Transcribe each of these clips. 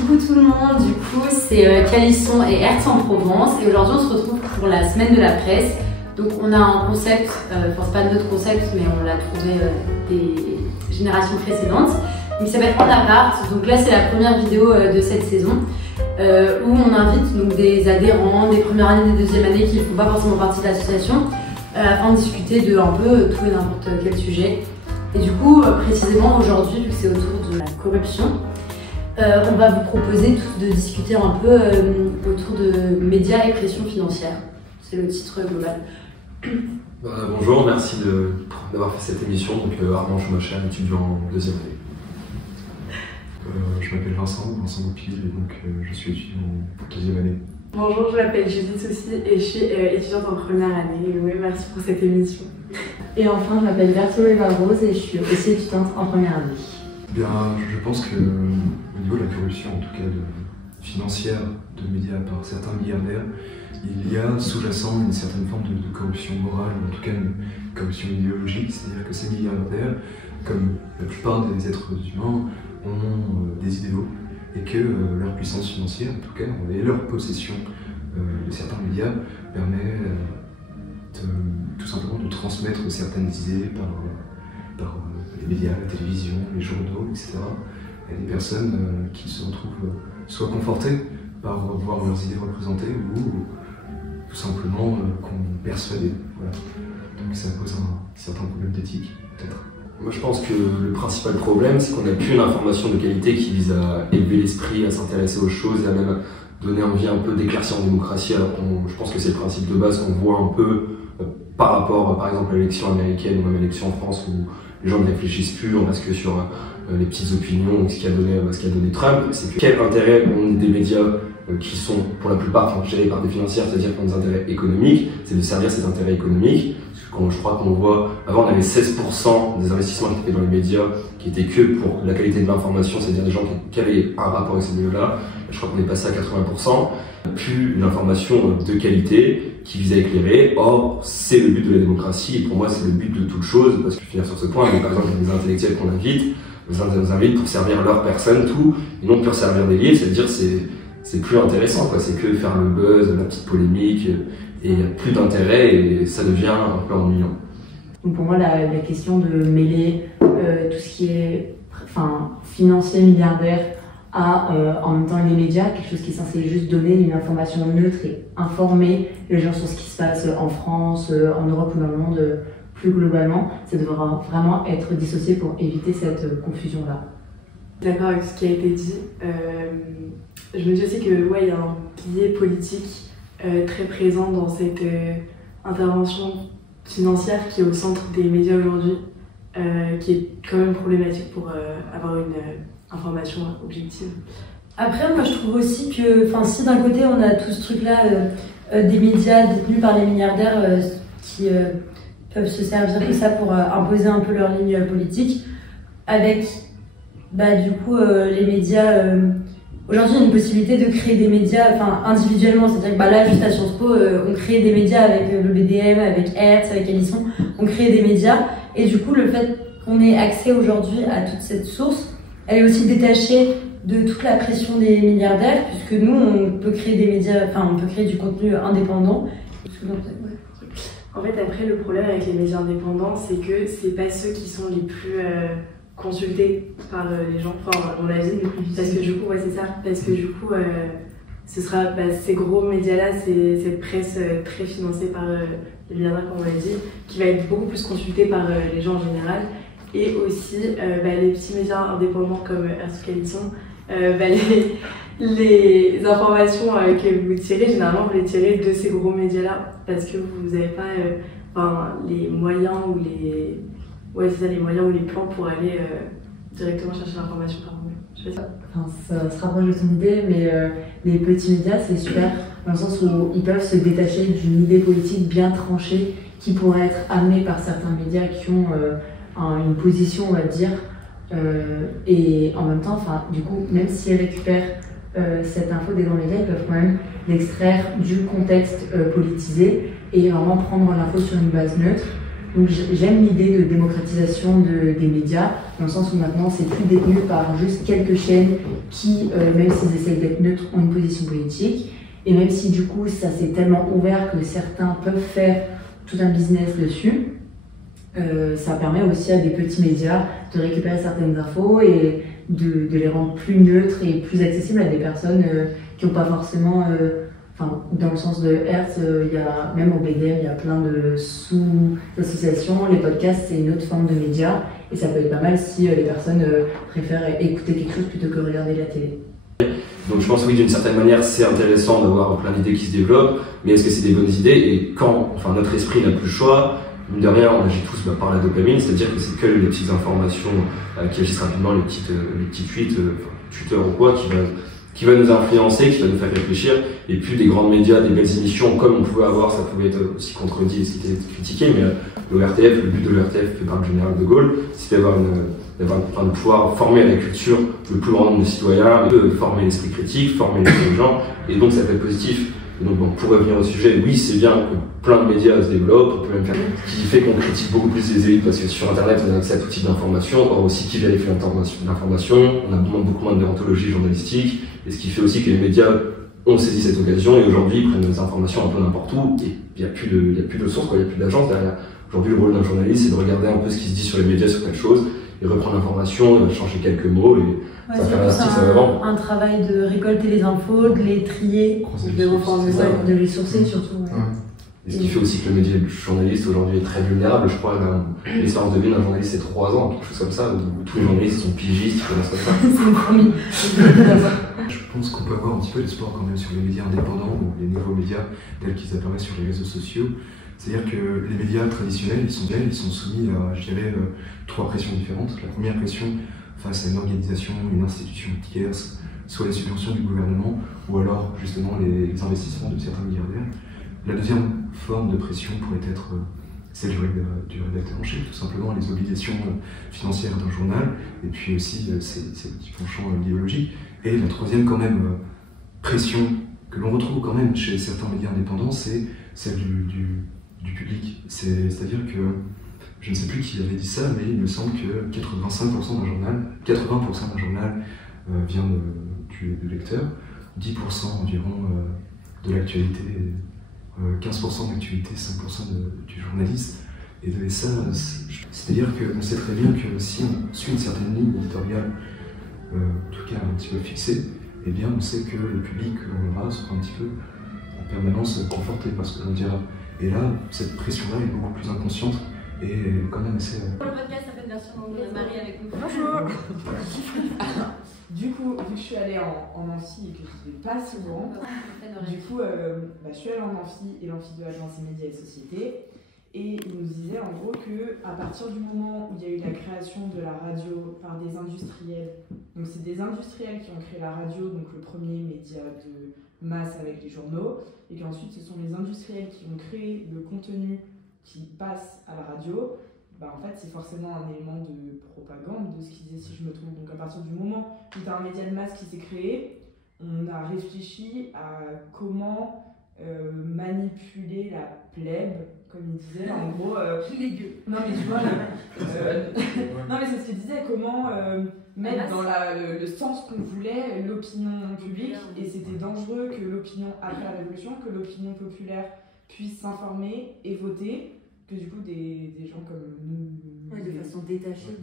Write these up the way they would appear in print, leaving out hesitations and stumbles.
Coucou tout le monde, du coup c'est Calisson et Hertz en Provence et aujourd'hui on se retrouve pour la semaine de la presse. Donc on a un concept, enfin c'est pas notre concept mais on l'a trouvé des générations précédentes. Il s'appelle En Appart, donc là c'est la première vidéo de cette saison où on invite donc des adhérents des premières années, des deuxième années qui ne font pas forcément partie de l'association afin de discuter de un peu tout et n'importe quel sujet. Et du coup précisément aujourd'hui, vu que c'est autour de la corruption, on va vous proposer tous de discuter un peu autour de médias et pression financière. C'est le titre global. Bonjour, merci d'avoir fait cette émission. Donc Armand Choumacha, étudiant en deuxième année. Je m'appelle Vincent Goupil et donc je suis étudiant en deuxième année. Bonjour, je m'appelle Judith aussi et je suis étudiante en première année. Et oui, merci pour cette émission. Et enfin, je m'appelle Bertolo Eva-Rose et je suis aussi étudiante en première année. Bien, je pense que au niveau de la corruption, en tout cas financière de médias par certains milliardaires, il y a sous-jacent une certaine forme de corruption morale, ou en tout cas une corruption idéologique, c'est-à-dire que ces milliardaires, comme la plupart des êtres humains, ont des idéaux et que leur puissance financière, en tout cas, et leur possession de certains médias permet tout simplement de transmettre certaines idées par les médias, la télévision, les journaux, etc. Il y a des personnes qui se retrouvent soit confortées par voir leurs idées représentées ou tout simplement persuadées. Voilà. Donc ça pose un certain problème d'éthique, peut-être. Moi je pense que le principal problème, c'est qu'on n'a plus une information de qualité qui vise à élever l'esprit, à s'intéresser aux choses et à même donner envie un peu d'éclaircir en démocratie. Alors je pense que c'est le principe de base qu'on voit un peu par rapport, par exemple, à l'élection américaine ou même à l'élection en France où les gens ne réfléchissent plus, on reste que sur les petites opinions ou ce qui a donné Trump. C'est que quel intérêt ont des médias qui sont pour la plupart gérés par des financières, c'est-à-dire qui ont des intérêts économiques, c'est de servir ces intérêts économiques. Quand je crois qu'on voit, avant on avait 16% des investissements qui étaient dans les médias qui étaient que pour la qualité de l'information, c'est-à-dire des gens qui avaient un rapport avec ces milieux-là. Je crois qu'on est passé à 80%. Plus une information de qualité qui vise à éclairer. Or, c'est le but de la démocratie et pour moi c'est le but de toute chose, parce que je finis sur ce point, mais par exemple les intellectuels qu'on invite, on les invite pour servir leur personne, tout, et non pour servir des livres, c'est-à-dire c'est plus intéressant, quoi. C'est que faire le buzz, la petite polémique, et il n'y a plus d'intérêt et ça devient un peu ennuyant. Donc pour moi, la question de mêler tout ce qui est financier, milliardaire, à en même temps les médias, quelque chose qui est censé juste donner une information neutre et informer les gens sur ce qui se passe en France, en Europe ou dans le monde plus globalement, ça devra vraiment être dissocié pour éviter cette confusion-là. D'accord avec ce qui a été dit. Je me dis aussi que il y a un biais politique très présent dans cette intervention financière qui est au centre des médias aujourd'hui, qui est quand même problématique pour avoir une information objective. Après moi je trouve aussi que, si d'un côté on a tout ce truc là des médias détenus par les milliardaires qui peuvent se servir de ça pour imposer un peu leur ligne politique, avec du coup les médias aujourd'hui il y a une possibilité de créer des médias individuellement, c'est-à-dire que là juste à Sciences Po on crée des médias avec le BDM, avec Hertz, avec Calisson, on crée des médias et du coup le fait qu'on ait accès aujourd'hui à toute cette source, elle est aussi détachée de toute la pression des milliardaires, puisque nous on peut créer des médias, on peut créer du contenu indépendant. En fait après le problème avec les médias indépendants c'est que c'est pas ceux qui sont les plus consultés par les gens, à mon avis, parce que du coup, c'est ça, parce que du coup, ce sera ces gros médias-là, cette presse très financée par les milliardaires, comme on l'a dit, qui va être beaucoup plus consultée par les gens en général, et aussi les petits médias indépendants comme Hertz Calisson, les informations que vous tirez, généralement, vous les tirez de ces gros médias-là, parce que vous n'avez pas les moyens ou les... Ouais, c'est ça, les moyens ou les plans pour aller directement chercher l'information par vous-même. Ça se rapproche de ton idée, mais les petits médias, c'est super, dans le sens où ils peuvent se détacher d'une idée politique bien tranchée qui pourrait être amenée par certains médias qui ont une position, on va dire, et en même temps, du coup, même s'ils récupèrent cette info des grands médias, ils peuvent quand même l'extraire du contexte politisé et vraiment prendre l'info sur une base neutre. Donc j'aime l'idée de démocratisation des médias, dans le sens où maintenant c'est plus détenu par juste quelques chaînes qui, même s'ils essayent d'être neutres, ont une position politique. Et même si du coup ça s'est tellement ouvert que certains peuvent faire tout un business dessus, ça permet aussi à des petits médias de récupérer certaines infos et de les rendre plus neutres et plus accessibles à des personnes qui n'ont pas forcément... dans le sens de Hertz, même au BDM, il y a plein de sous-associations. Les podcasts, c'est une autre forme de média. Et ça peut être pas mal si les personnes préfèrent écouter quelque chose plutôt que regarder la télé. Donc je pense oui, d'une certaine manière, c'est intéressant d'avoir plein d'idées qui se développent, mais est-ce que c'est des bonnes idées? Et quand notre esprit n'a plus le choix, mine de rien, on agit tous par la dopamine, c'est-à-dire que c'est que les petites informations qui agissent rapidement, les petites tweets, Twitter ou quoi, qui va nous influencer, qui va nous faire réfléchir, et puis des grands médias, des belles émissions, comme on pouvait avoir, ça pouvait être aussi contredit et ce qui était critiqué, mais l'ORTF, le but de l'ORTF, par le général de Gaulle, c'était de pouvoir former à la culture le plus grand nombre de citoyens, de former l'esprit critique, former les gens, et donc ça peut être positif. Et donc pour revenir au sujet, oui c'est bien que plein de médias se développent, on peut même faire ce qui fait qu'on critique beaucoup plus les élites, parce que sur internet on a accès à tout type d'informations, or aussi qui vérifie l'information, on a beaucoup moins de déontologie journalistique, et ce qui fait aussi que les médias ont saisi cette occasion, et aujourd'hui ils prennent des informations un peu n'importe où, et il n'y a plus de source, il n'y a plus d'agence derrière. Aujourd'hui le rôle d'un journaliste c'est de regarder un peu ce qui se dit sur les médias sur quelque chose, et reprendre l'information, changer quelques mots, et ça fait un article, ça va vendre. Un travail de récolter les infos, de les trier, de les sourcer surtout. Ouais. Et ce qui fait aussi que le métier de journaliste aujourd'hui est très vulnérable. Je crois l'espérance de vie d'un journaliste c'est 3 ans, quelque chose comme ça, où tous les journalistes sont pigistes, ils connaissent pas ça. C'est promis. Je pense qu'on peut avoir un petit peu d'espoir quand même sur les médias indépendants ou les nouveaux médias tels qu'ils apparaissent sur les réseaux sociaux. C'est-à-dire que les médias traditionnels, ils sont soumis à, je dirais, 3 pressions différentes. La première pression face à une organisation, une institution tierce, soit les subventions du gouvernement, ou alors justement les investissements de certains milliardaires. La deuxième forme de pression pourrait être celle du rédacteur en chef, tout simplement les obligations financières d'un journal, et puis aussi ces petits penchants idéologiques. Et la troisième quand même pression que l'on retrouve quand même chez certains médias indépendants, c'est celle du public. C'est-à-dire que, je ne sais plus qui avait dit ça, mais il me semble que 80% d'un journal vient du lecteur, 10% environ de l'actualité, 15% d'actualité, 5% du journaliste. Et de ça, c'est-à-dire qu'on sait très bien que si on suit une certaine ligne éditoriale, en tout cas un petit peu fixée, eh bien on sait que le public on aura sera un petit peu en permanence conforté par ce que l'on dira. Et là, cette pression-là est beaucoup plus inconsciente et quand même assez... Le podcast s'appelle Version Marie avec nous. Bonjour. Du coup, vu que je suis allée en amphi et que je ne vais pas souvent, du coup, je suis allée en amphi et l'amphi de l'agence Médias et Société. Et il nous disait en gros qu'à partir du moment où il y a eu la création de la radio par des industriels, donc c'est des industriels qui ont créé la radio, donc le premier média de masse avec les journaux, et qu'ensuite ce sont les industriels qui ont créé le contenu qui passe à la radio, en fait c'est forcément un élément de propagande de ce qu'il disait si je me trompe. Donc à partir du moment où tu as un média de masse qui s'est créé, on a réfléchi à comment manipuler la plèbe, comme il disait, en gros... les gueux. Non mais tu vois, non mais c'est ce qu'il disait, comment mettre dans le sens qu'on voulait l'opinion publique, et c'était dangereux que l'opinion, après la Révolution, que l'opinion populaire puisse s'informer et voter, que du coup des gens comme nous... Ouais, de façon détachée.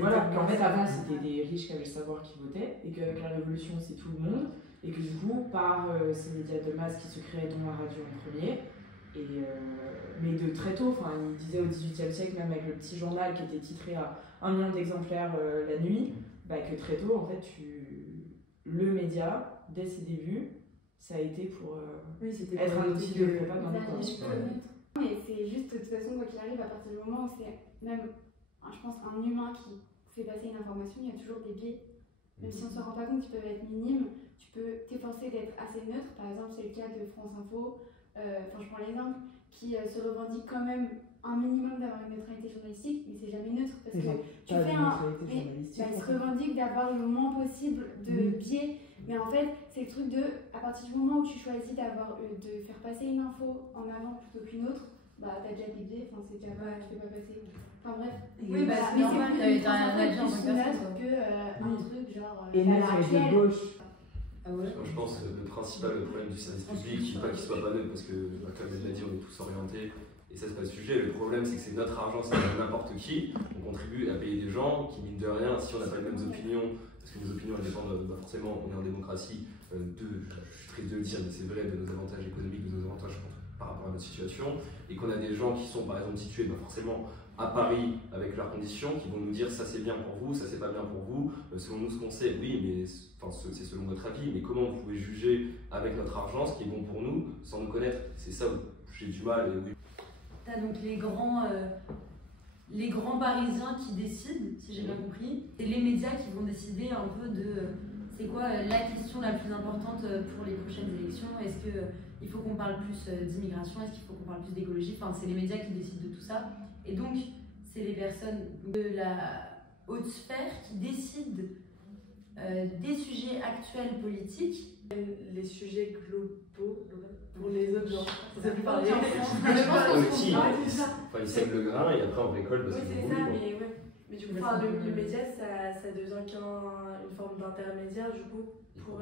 Voilà, qu'en fait avant c'était des riches qui avaient le savoir qui votaient, et qu'avec la Révolution c'est tout le monde, et que du coup par ces médias de masse qui se créaient, dont la radio en premier, mais de très tôt, il disait au XVIIIe siècle, même avec le petit journal qui était titré à 1 million d'exemplaires la nuit, que très tôt en fait le média, dès ses débuts, ça a été pour être un outil de propagande. Mais c'est juste, de toute façon, quoi qu'il arrive, à partir du moment où c'est même, je pense, un humain qui fait passer une information, il y a toujours des biais. Même si on ne se rend pas compte qu'ils peuvent être minimes, tu peux t'efforcer d'être assez neutre. Par exemple, c'est le cas de France Info, je prends l'exemple, qui se revendique quand même un minimum d'avoir une neutralité journalistique, mais c'est jamais neutre parce que tu fais elle se revendique d'avoir le moins possible de biais. Mais en fait, c'est le truc de, à partir du moment où tu choisis de faire passer une info en avant plutôt qu'une autre, bah t'as déjà tes biais, enfin c'est déjà pas, tu fais pas passer. Enfin bref. Oui, bah c'est Mais normal, c'est t'as un avis en tant que plus neutre personne. que un truc genre. Et à neutre l'heure avec de actuelle. gauche. Ah ouais. Moi, je pense que le principal problème du service public, pas qu'il soit pas neutre, parce que, bah, comme elle l'a dit, on est tous orientés, et ça c'est pas le sujet. Le problème, c'est que c'est notre argent, c'est pas n'importe qui. On contribue à payer des gens qui, mine de rien, si on n'a pas les mêmes opinions, parce que nos opinions elles dépendent, bah, forcément, on est en démocratie, je suis triste de le dire, mais c'est vrai, de nos avantages économiques, de nos avantages par rapport à notre situation, et qu'on a des gens qui sont par exemple situés forcément à Paris avec leurs conditions, qui vont nous dire ça c'est bien pour vous, ça c'est pas bien pour vous, selon nous ce qu'on sait, oui, mais c'est selon votre avis, mais comment vous pouvez juger avec notre argent ce qui est bon pour nous sans nous connaître? C'est ça où j'ai du mal. Et oui. T'as donc les grands parisiens qui décident, si j'ai bien compris, et les médias qui vont décider un peu de c'est quoi la question la plus importante pour les prochaines élections. Est-ce qu'il faut qu'on parle plus d'immigration? Est-ce qu'il faut qu'on parle plus d'écologie? Enfin, c'est les médias qui décident de tout ça. Et donc, c'est les personnes de la haute sphère qui décident des sujets actuels politiques. Les sujets globaux pour les autres gens. Ça peut parler. Enfin, ils sèment le grain et après on récolte parce Oui, que c'est ça, mais ouais. Mais du coup, le média, ça devient une forme d'intermédiaire, du coup, pour.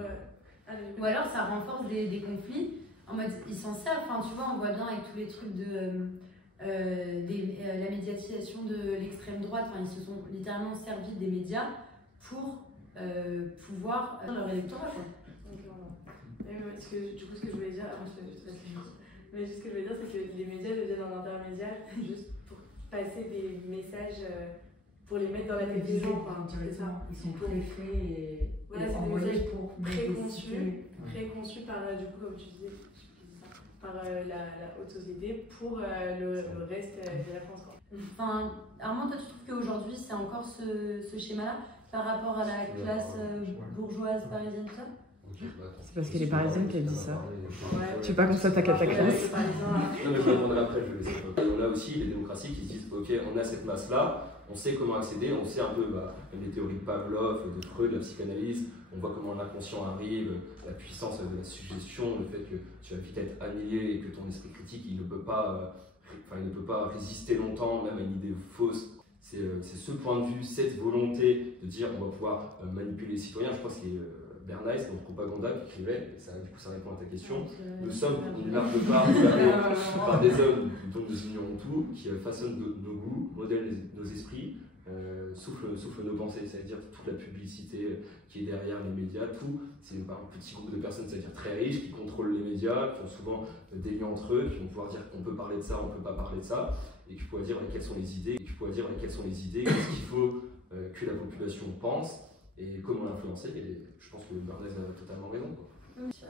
Ou alors ça renforce des conflits, en mode ils s'en servent, enfin tu vois, on voit bien avec tous les trucs de la médiatisation de l'extrême droite, enfin ils se sont littéralement servis des médias pour pouvoir leur électorat. Donc, du coup, ce que je voulais dire, mais juste ce que je voulais dire, c'est que les médias deviennent un intermédiaire juste pour passer des messages. Pour les mettre dans la tête des gens, quoi. C'est ça. Ils sont préfaits et voilà, c'est des envoyés messages pour préconçus par, du coup, comme tu disais, par la haute société pour le reste de la France, quoi. Enfin, Armand, toi, tu trouves qu'aujourd'hui, c'est encore ce schéma-là par rapport à la classe bourgeoise parisienne, tout ça? C'est parce qu'elle est parisienne qu'elle dit ça. Ouais, Tu veux pas qu'on s'attaque à ta classe? Non, mais je répondrai après, je vais laisser. Et on a aussi les démocraties qui se disent ok, on a cette masse-là, on sait comment accéder, on sait un peu même les théories de Pavlov, de Freud, de la psychanalyse, on voit comment l'inconscient arrive, la puissance de la suggestion, le fait que tu vas vite être annihilé et que ton esprit critique il ne peut pas résister longtemps, même à une idée fausse. C'est ce point de vue, cette volonté de dire on va pouvoir manipuler les citoyens. Je crois que c'est Bernays, donc Propaganda, qui écrivait, et ça, du coup ça répond à ta question. Nous sommes une large part par des hommes dont nous ignorons tout, qui façonnent nos goûts, modèlent nos esprits, soufflent nos pensées, c'est-à-dire toute la publicité qui est derrière les médias, tout. C'est un petit groupe de personnes, c'est-à-dire très riches, qui contrôlent les médias, qui ont souvent des liens entre eux, qui vont pouvoir dire qu'on peut parler de ça, on ne peut pas parler de ça, et qui pourraient dire quelles sont les idées, qu'est-ce qu'il faut que la population pense, et comment l'influencer. Et je pense que Bernays a totalement raison, quoi.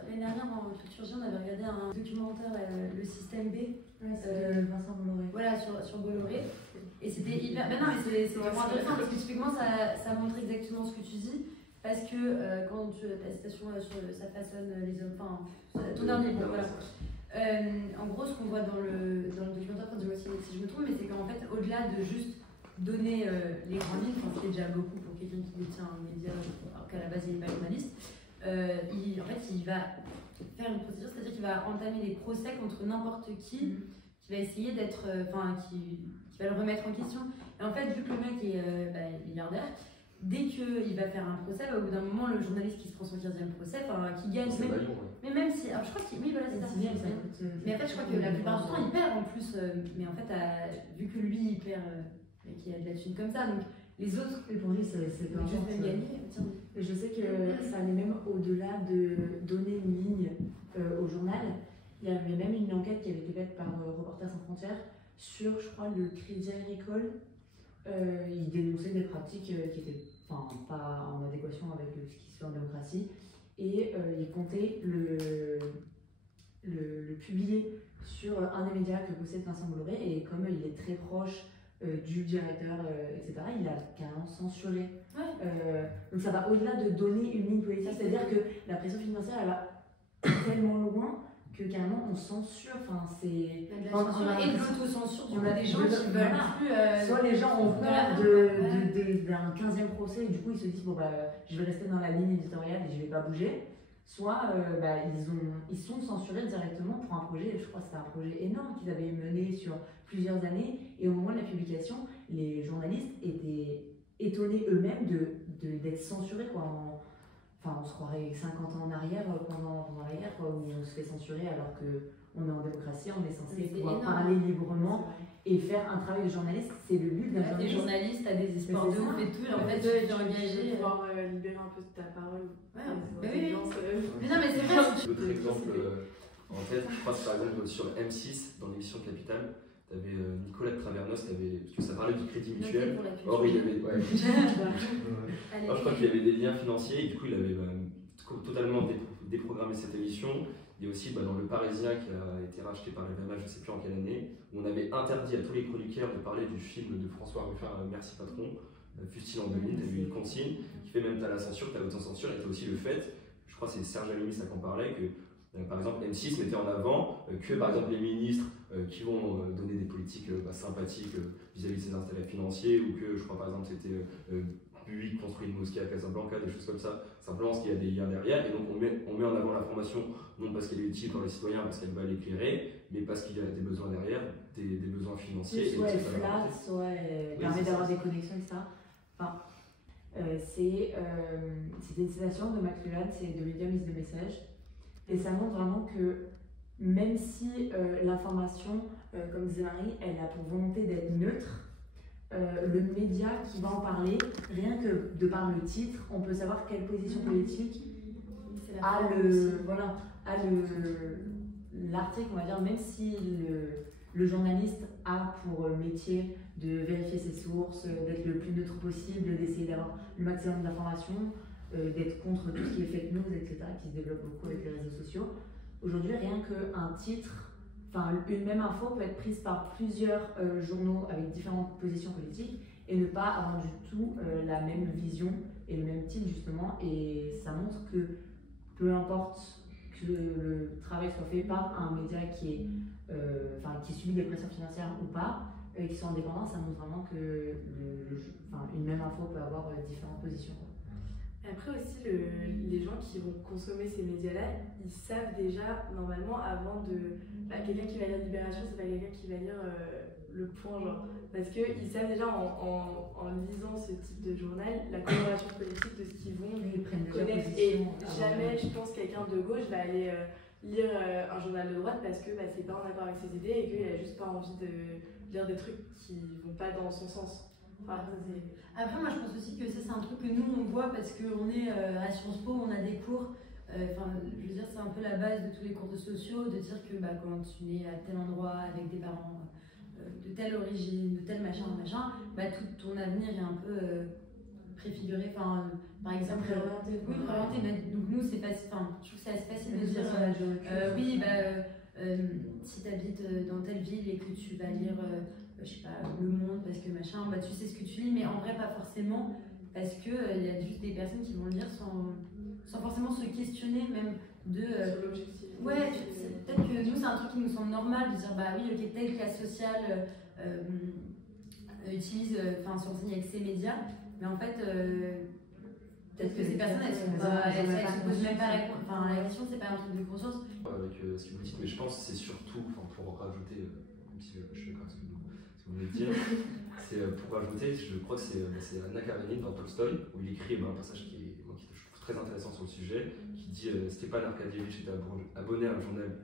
L'année dernière, en Culture G, on avait regardé un documentaire, Le Système B, Vincent Bolloré. voilà, sur Bolloré. Et c'était hyper. Ben non, mais c'est vraiment intéressant parce que typiquement, ça montre exactement ce que tu dis. Parce que quand ta citation sur ça façonne les hommes, enfin, ton dernier livre, voilà. En gros, ce qu'on voit dans le documentaire, dis-moi si je me trompe, mais c'est qu'en fait, au-delà de juste donner les grandes lignes, ce qui est déjà beaucoup pour quelqu'un qui détient un média, alors qu'à la base il n'est pas journaliste, il va faire une procédure, c'est-à-dire qu'il va entamer des procès contre n'importe qui va essayer d'être, qui va le remettre en question. Et en fait, vu que le mec est milliardaire, dès qu'il va faire un procès, au bout d'un moment, le journaliste qui se prend son 15e procès, qui gagne, mais même si, alors je crois qu'il, oui voilà c'est ça, mais en fait je crois que la plupart du temps il perd en plus, mais en fait vu que lui il perd, et qu'il y a de la thune comme ça, donc les autres, et pour lui c'est pas juste même gagner. Je sais que ça allait même au-delà de donner une ligne au journal. Il y avait même une enquête qui avait été faite par Reporters sans frontières sur, je crois, le Crédit Agricole. Il dénonçait des pratiques qui étaient pas en adéquation avec ce qui se fait en démocratie. Et il comptait le publier sur un des médias que possède Vincent Bolloré. Et comme il est très proche du directeur, etc., il a carrément censuré. Donc ça va au-delà de donner une ligne politique. C'est-à-dire que la pression financière, elle va tellement loin que carrément on censure, c'est... Et de l'autocensure, tu vois, des gens qui veulent plus... Soit les gens ont peur d'un 15e procès et du coup ils se disent je vais rester dans la ligne éditoriale et je vais pas bouger. soit ils sont censurés directement pour un projet, je crois que c'était un projet énorme qu'ils avaient mené sur plusieurs années, et au moment de la publication, les journalistes étaient étonnés eux-mêmes d'être censurés, quoi. Enfin, on se croirait 50 ans en arrière pendant la guerre, quoi, où on se fait censurer alors qu'on est en démocratie, on est censé pouvoir parler librement et faire un travail de journaliste. C'est le but d'un journaliste. Des journalistes à des espoirs de ouf et tout, et en fait, tu es engagé. Pouvoir libérer un peu de ta parole. Ouais, Mais non, mais c'est vrai. Autre exemple en tête, je crois que par exemple sur M6, dans l'émission Capital, tu avais Nicolas de Travernos, parce que ça parlait du crédit mutuel. Or, il avait. Ouais. Je crois qu'il y avait des liens financiers, et du coup, il avait totalement déprogrammé cette émission. Il y a aussi dans Le Parisien, qui a été racheté par LVMH, je ne sais plus en quelle année, où on avait interdit à tous les chroniqueurs de parler du film de François Ruffin, Merci Patron, fut-il en 2000, tu as eu une consigne qui fait même la censure, tu as l'autocensure, et tu as aussi le fait, je crois que c'est Serge Alimi qui en parlait, que par exemple M6 mettait en avant que par exemple les ministres qui vont donner des politiques sympathiques vis-à-vis de ses intérêts financiers, ou que je crois par exemple c'était Buick construit une mosquée à Casablanca, des choses comme ça, simplement parce qu'il y a des liens derrière, et donc on met en avant l'information non parce qu'elle est utile pour les citoyens, parce qu'elle va l'éclairer, mais parce qu'il y a des besoins derrière, des besoins financiers. Soit elle flatte, soit elle permet d'avoir des connexions, etc. Enfin, c'était une citation de McLuhan, c'est The Medium is the Message. Et ça montre vraiment que même si l'information, comme disait Marie, elle a pour volonté d'être neutre, le média qui va en parler, rien que de par le titre, on peut savoir quelle position politique a l'article, on va dire, même si le journaliste a pour métier de vérifier ses sources, d'être le plus neutre possible, d'essayer d'avoir le maximum d'informations, d'être contre tout ce qui est fake news, etc., qui se développe beaucoup avec les réseaux sociaux. Aujourd'hui, rien qu'un titre, une même info peut être prise par plusieurs journaux avec différentes positions politiques et ne pas avoir du tout la même vision et le même titre, justement. Et ça montre que peu importe que le travail soit fait par un média qui subit des pressions financières ou pas, qui soit indépendant, ça montre vraiment que une même info peut avoir différentes positions. Après aussi, les gens qui vont consommer ces médias-là, ils savent déjà, normalement, avant de... quelqu'un qui va lire Libération, c'est pas quelqu'un qui va lire Le Point, genre. Parce qu'ils savent déjà, en lisant ce type de journal, la coloration politique de ce qu'ils vont connaître. Et jamais, je pense, quelqu'un de gauche va aller lire un journal de droite parce que c'est pas en accord avec ses idées et qu'il a juste pas envie de lire des trucs qui vont pas dans son sens. Après, moi je pense aussi que ça c'est un truc que nous on voit parce qu'on est à Sciences Po, on a des cours. Je veux dire, c'est un peu la base de tous les cours de sociaux, de dire que quand tu nais à tel endroit avec des parents de telle origine, de tel machin, tout ton avenir est un peu préfiguré. Par exemple, préorienté. Oui, préorienté. Donc nous, c'est facile. Je trouve que c'est assez facile de dire si tu habites dans telle ville et que tu vas lire. Je sais pas, Le Monde, parce que machin, tu sais ce que tu lis, mais en vrai pas forcément, parce que il y a juste des personnes qui vont le lire sans forcément se questionner même de... sur l'objectif. Ouais, peut-être que nous c'est un truc qui nous semble normal, de dire oui, ok, telle classe sociale utilise, s'enseigne avec ces médias, mais en fait... peut-être que ces personnes, elles se posent même pas la question, c'est pas un truc de conscience. Avec ce que vous dites, mais je pense que c'est surtout, pour rajouter, même si je suis d'accord avec ce que vous voulez dire, c'est pour rajouter, je crois que c'est Anna Karenine dans Tolstoï, où il écrit un passage qui je trouve très intéressant sur le sujet, qui dit Stepan Arkadievitch était abonné à un journal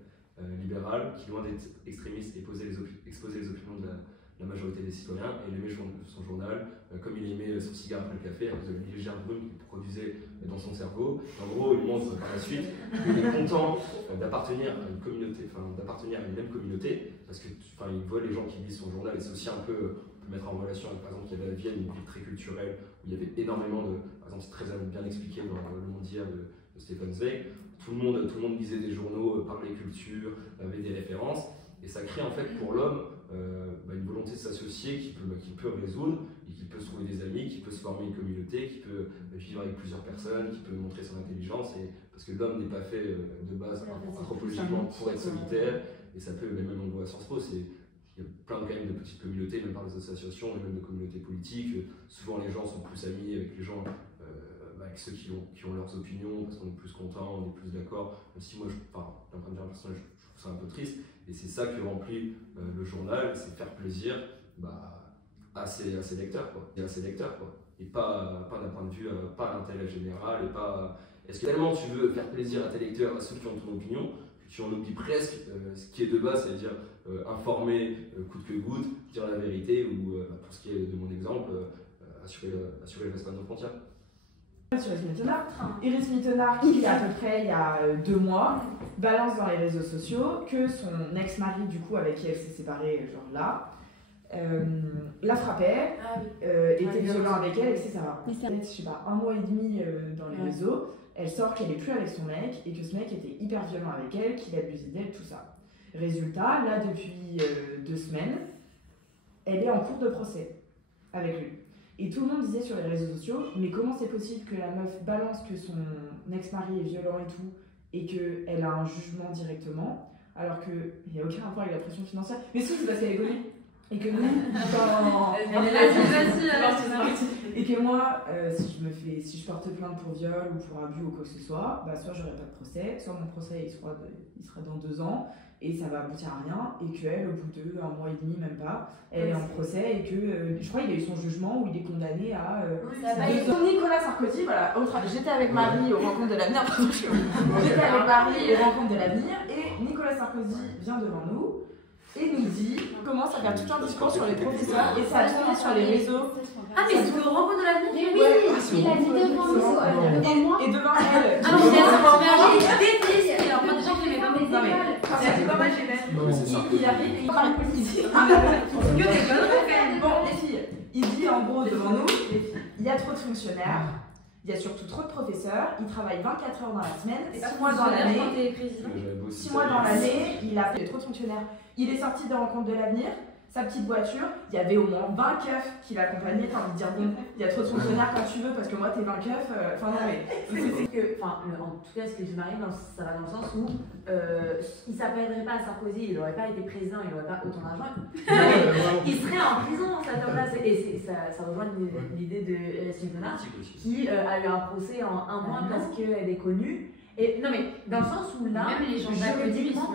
libéral qui, loin d'être extrémiste, exposait les opinions de la majorité des citoyens, et il aimait son journal comme il aimait son cigare après le café à cause de la légère brume qu'il produisait dans son cerveau. En gros, il montre par la suite qu'il est content d'appartenir à une communauté, d'appartenir à une même communauté, parce que il voit les gens qui lisent son journal, et c'est aussi un peu, on peut mettre en relation avec, par exemple, qu'il y avait à Vienne, une ville très culturelle, où il y avait énormément de, par exemple, c'est très bien expliqué dans Le Monde d'hier de Stefan Zweig, tout le monde lisait des journaux, parlait culture, avait des références, et ça crée en fait pour l'homme une volonté de s'associer qui peut résoudre, et qui peut se trouver des amis, qui peut se former une communauté, qui peut vivre avec plusieurs personnes, qui peut montrer son intelligence, parce que l'homme n'est pas fait de base anthropologiquement pour être solitaire, et ça peut, même on le voit à Sciences Po, il y a plein quand même de petites communautés, même par les associations, et même de communautés politiques. Souvent les gens sont plus amis avec les gens avec ceux qui ont leurs opinions, parce qu'on est plus content, on est plus d'accord, même si moi, d'un point de vue personnel, je trouve ça un peu triste, et c'est ça qui remplit le journal, c'est faire plaisir à ses lecteurs, quoi, et pas d'un point de vue, pas l'intérêt général, et pas... Est-ce que tellement tu veux faire plaisir à tes lecteurs, à ceux qui ont ton opinion, que tu en oublies presque ce qui est de base, c'est-à-dire informer coûte que coûte, dire la vérité, ou pour ce qui est de mon exemple, assurer le respect de nos frontières. Sur Iris Mittenard. Iris Mittenard, qui à peu près il y a 2 mois, balance dans les réseaux sociaux que son ex-mari, du coup, avec qui elle s'est séparée, genre là, la frappait, était violent avec elle, etc. Peut-être, je sais pas, 1 mois et demi dans les réseaux, elle sort qu'elle est plus avec son mec et que ce mec était hyper violent avec elle, qu'il abusait d'elle, tout ça. Résultat, là depuis 2 semaines, elle est en cours de procès avec lui. Et tout le monde disait sur les réseaux sociaux, mais comment c'est possible que la meuf balance que son ex-mari est violent et tout, et qu'elle a un jugement directement, alors qu'il n'y a aucun rapport avec la pression financière. Mais si, c'est parce qu'elle est connue. Et que nous, et que moi, si je porte plainte pour viol ou pour abus ou quoi que ce soit, bah soit j'aurai pas de procès, soit mon procès il sera dans 2 ans et ça va aboutir à rien, et qu'elle, au bout de 1 mois et demi, même pas, elle est en procès et que je crois qu'il a eu son jugement où il est condamné à 2 ans. Nicolas Sarkozy, voilà, j'étais avec Marie aux rencontres de l'avenir, j'étais avec Marie aux rencontres de l'avenir, et Nicolas Sarkozy vient devant nous et nous dit, commence à faire tout un discours sur les professeurs, et ça a tourné sur les réseaux. Ah, mais c'est au rencontre de l'avenir. Mais oui, il a dit devant nous, devant moi. Et devant elle. Ah non, je déteste. Alors, moi, déjà, je l'aimais pas. Non, mais c'est pas mal, j'ai même. Il arrive et il parle politique. Que des bonnes. Bon, les filles, il dit en gros devant nous, il y a trop de fonctionnaires. Il y a surtout trop de professeurs, ils travaillent 24 heures dans la semaine, 6 mois dans l'année. 6 mois dans l'année, il a fait trop de fonctionnaires. Il est sorti de Rencontre de l'avenir, sa petite voiture, il y avait au moins 20 keufs qui l'accompagnaient. T'as envie de dire, bon, il y a trop de fonctionnaires quand tu veux, parce que moi t'es 20 keufs. Enfin, non, mais. En tout cas, ce que je m'arrive, ça va dans le sens où il ne s'appellerait pas Sarkozy, il n'aurait pas été président, il n'aurait pas autant d'argent. Il serait en prison, cet homme-là. Et ça rejoint l'idée de Iris Mittenard, qui a eu un procès en 1 mois parce qu'elle est connue. Et, non, mais dans le sens où là, même les gens juridiquement.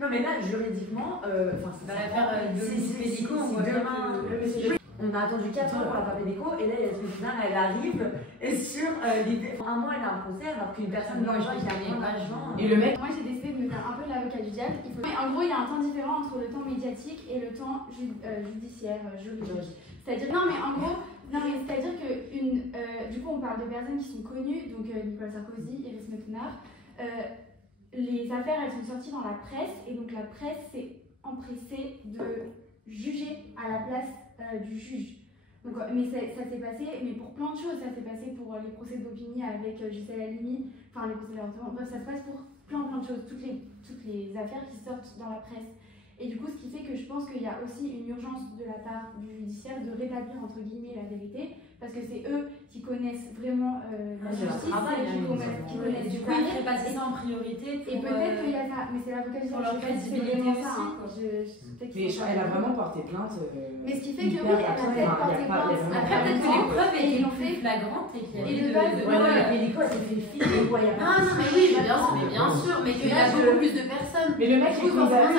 Non, mais là, juridiquement, ça va faire de pédico, on voit bien. On a attendu 4 ans pour la Papédéco, et là, Iris Mittenard, elle arrive et sur l'idée. 1 mois, elle a un procès, alors qu'une personne blanche qui a moins d'argent. Et le mec. Moi, j'ai décidé de me faire un peu l'avocat du diable. Mais en gros, il y a un temps différent entre le temps médiatique et le temps judiciaire, juridique. C'est-à-dire, non, mais en gros, c'est-à-dire que du coup, on parle de personnes qui sont connues, donc Nicolas Sarkozy, Iris Mittenard. Les affaires, elles sont sorties dans la presse, et donc la presse s'est empressée de juger à la place du juge. Donc, mais ça s'est passé, mais pour plein de choses. Ça s'est passé pour les procès d'Aubigny avec Gisèle Halimi, enfin les procès d'avortement. Bref, ça se passe pour plein de choses, toutes les affaires qui sortent dans la presse. Et du coup, ce qui fait que je pense qu'il y a aussi une urgence de la part du judiciaire de rétablir entre guillemets la vérité, parce que c'est eux qui connaissent vraiment la justice, qui connaissent du coup, ils feraient passer ça en priorité. Et peut-être qu'il y a ça, mais c'est l'avocat du diable. Pour leur crédibilité aussi. Mais elle a vraiment porté plainte. Mais ce qui fait que oui, elle a peut-être porté plainte. Après, peut-être que les preuves étaient plus flagrantes et qu'il y a la Pédico, elle s'est fait filmer, quoi. Ah non, mais oui, bien sûr, mais qu'il y a beaucoup plus de personnes. Mais le mec est condamné.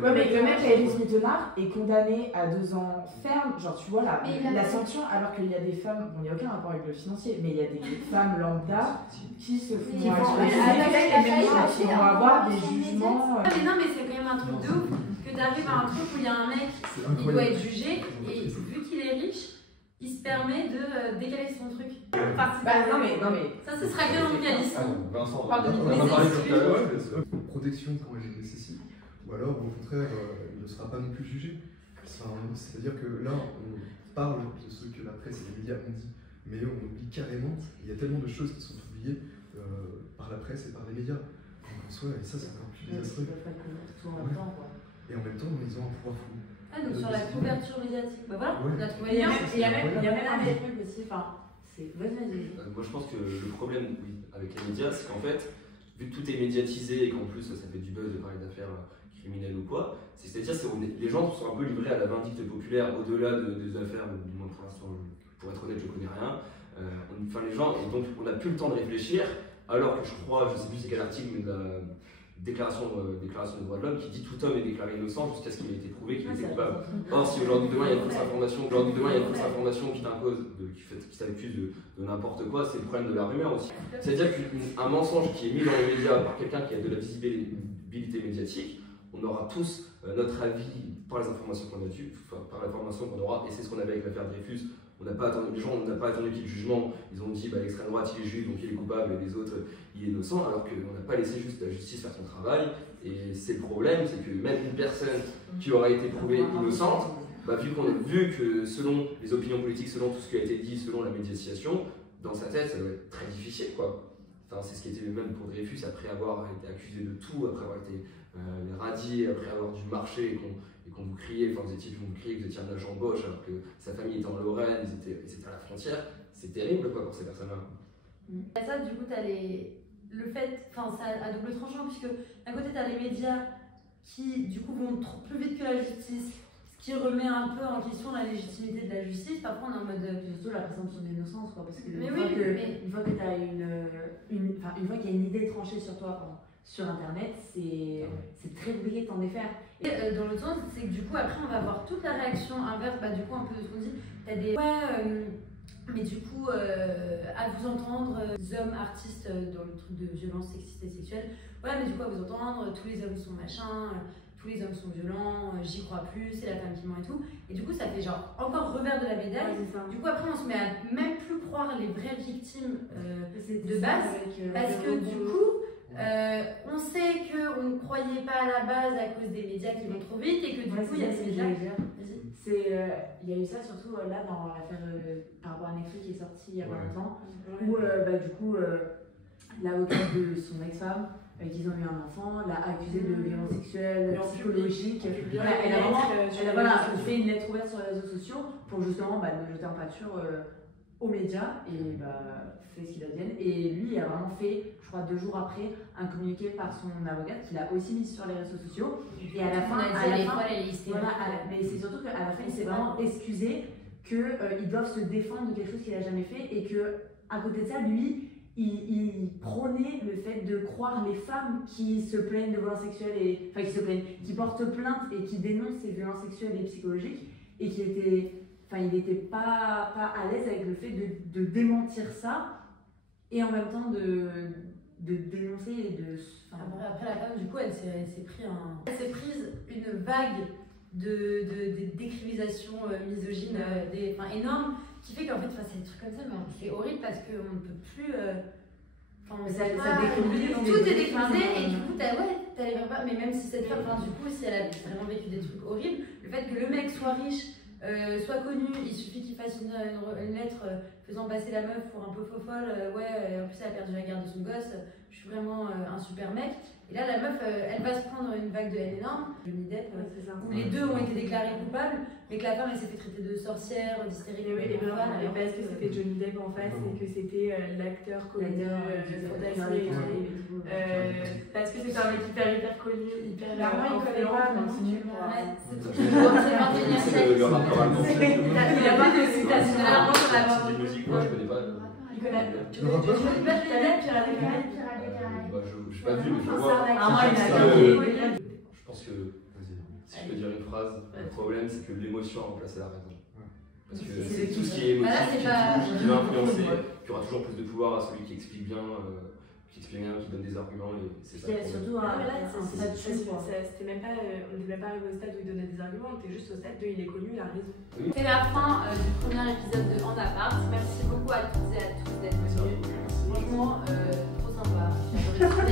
Ouais, mais le mec à Iris Mittenard est condamné à 2 ans ferme. Genre, tu vois, la sanction, alors qu'il y a des femmes, bon, il n'y a aucun rapport avec le financier, mais il y a des femmes lambda qui se font qui vont avoir des jugements. Mais non, mais c'est quand même un truc de ouf que t'arrives à un truc où il y a un mec qui doit être jugé, et vu qu'il est riche, il se permet de décaler son truc. Non mais ça, ce sera que dans le calice. Vincent, on en a parlé tout à l'heure. Protection quand elle est nécessaire, ou alors au contraire, il ne sera pas non plus jugé. C'est-à-dire que là, on parle de ce que la presse et les médias ont dit, mais on oublie carrément, il y a tellement de choses qui sont oubliées par la presse et par les médias. En soi, et ça, c'est encore plus désastreux. Et en même temps, ils ont un pouvoir fou. Ah, donc sur la couverture médiatique. Bah voilà, on a trouvé Il y bien. a même un des trucs aussi. Vas-y. Moi, je pense que le problème avec les médias, c'est qu'en fait, vu que tout est médiatisé et qu'en plus ça fait du buzz de parler d'affaires criminelles ou quoi, c'est-à-dire que les gens sont un peu livrés à la vindicte populaire au-delà des affaires, du moins pour l'instant pour être honnête, je connais rien. Enfin, les gens, et donc on n'a plus le temps de réfléchir, alors que je crois, je sais plus c'est quel article, mais de la déclaration des droits de l'homme qui dit tout homme est déclaré innocent jusqu'à ce qu'il ait été prouvé qu'il était coupable. Or, si aujourd'hui demain il y a une fausse information, qui t'impose, qui t'accuse de n'importe quoi, c'est le problème de la rumeur aussi. C'est-à-dire qu'un mensonge qui est mis dans les médias par quelqu'un qui a de la visibilité médiatique, on aura tous notre avis par les informations qu'on a eues, par l'information qu'on aura, et c'est ce qu'on avait avec l'affaire Dreyfus. Les gens n'ont pas attendu qu'il y ait le jugement, ils ont dit l'extrême droite il est juge donc il est coupable et les autres il est innocent, alors qu'on n'a pas laissé juste la justice faire son travail. Et c'est le problème, c'est que même une personne qui aura été prouvée innocente, vu que selon les opinions politiques, selon tout ce qui a été dit, selon la médiatisation, dans sa tête ça doit être très difficile quoi. Enfin, c'est ce qui était même pour Dreyfus, après avoir été accusé de tout, après avoir été radié, après avoir dû marcher et qu'on vous criait, enfin vous étiez vous criez que vous étiez un agent Bosch alors que sa famille était en Lorraine, ils étaient à la frontière, c'est terrible quoi pour ces personnes-là. Ça, du coup, t'as le fait, enfin, ça a double tranchant, puisque d'un côté, t'as les médias qui, du coup, vont plus vite que la justice, ce qui remet un peu en question la légitimité de la justice. Parfois, on est en mode. Surtout la présomption d'innocence, quoi, parce que une fois que t'as une fois qu'il y a une idée tranchée sur toi, sur internet, c'est très compliqué de t'en défaire. Et dans l'autre sens, c'est que du coup, après, on va avoir toute la réaction inverse, du coup, un peu de ce qu'on dit. T'as des. Mais du coup, à vous entendre, hommes artistes dans le truc de violence sexiste et sexuelle, mais du coup, à vous entendre, tous les hommes sont machin, tous les hommes sont violents, j'y crois plus, c'est la femme qui ment et tout. Et du coup, ça fait genre encore revers de la médaille. Du coup, après, on se met à même plus croire les vraies victimes de base, parce que du coup, on sait qu'on ne croyait pas à la base à cause des médias qui vont trop vite et que du coup, il y a des médias. Il y a eu ça surtout là dans l'affaire par rapport à Netflix qui est sortie il y a pas longtemps, où du coup l'avocate de son ex-femme, qu'ils ont eu un enfant, l'a accusée de violence sexuelle, psychologique. Elle a fait une lettre ouverte sur les réseaux sociaux pour justement ne jeter en pâture aux médias et fait ce qu'il advienne. Et lui a vraiment fait, je crois 2 jours après, un communiqué par son avocate qu'il a aussi mis sur les réseaux sociaux. Et à la fin, mais c'est surtout qu'à la fin, il s'est vraiment excusé qu'ils doivent se défendre de quelque chose qu'il n'a jamais fait et qu'à côté de ça, lui, il prônait le fait de croire les femmes qui se plaignent de violences sexuelles, qui portent plainte et qui dénoncent ces violences sexuelles et psychologiques, et il n'était pas à l'aise avec le fait de démentir ça et en même temps de dénoncer et de. Après la femme, du coup, elle s'est prise une vague de décrivisation misogyne énorme, qui fait qu'en fait, c'est des trucs comme ça, mais c'est horrible parce qu'on ne peut plus. Tout est décrivisé et du coup, t'allais vers pas. Mais même si cette femme, du coup, si elle a vraiment vécu des trucs horribles, le fait que le mec soit riche, soit connu, il suffit qu'il fasse une lettre faisant passer la meuf pour un peu fofolle, en plus elle a perdu la garde de son gosse, je suis vraiment un super mec. Et là la meuf, elle va se prendre une vague de haine énorme, Johnny Depp, où les deux ont été déclarés coupables, mais que la femme elle s'est fait traiter de sorcière, d'hystérique. Et parce que c'était Johnny Depp en face et que c'était l'acteur connu, parce que c'était un mec hyper connu, hyper influent. Il a pas de citation. C'est une musique, moi je connais pas. Il connaît. Tu connais Pirates des Caraïbes? Je n'ai pas vu, mais je vois. Je pense que, si je peux dire une phrase, le problème c'est que l'émotion a remplacé la raison. Parce que c'est tout ce qui est émotif qui va influencer, qui aura toujours plus de pouvoir à celui qui explique bien, qui donne des arguments. Et c'est ça. Surtout c'était même pas, on n'était même pas arrivé au stade où il donnait des arguments, on était juste au stade où il est connu, il a raison. C'est la fin du premier épisode de En Appart. Merci beaucoup à toutes et à tous d'être venus. Franchement, trop sympa. J'espère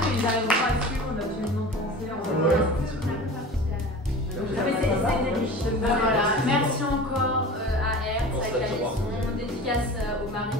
qu'ils n'arriveront pas à suivre notre cheminement de pensée. Voilà. Merci encore à Hertz, à Calisson, dédicace au mari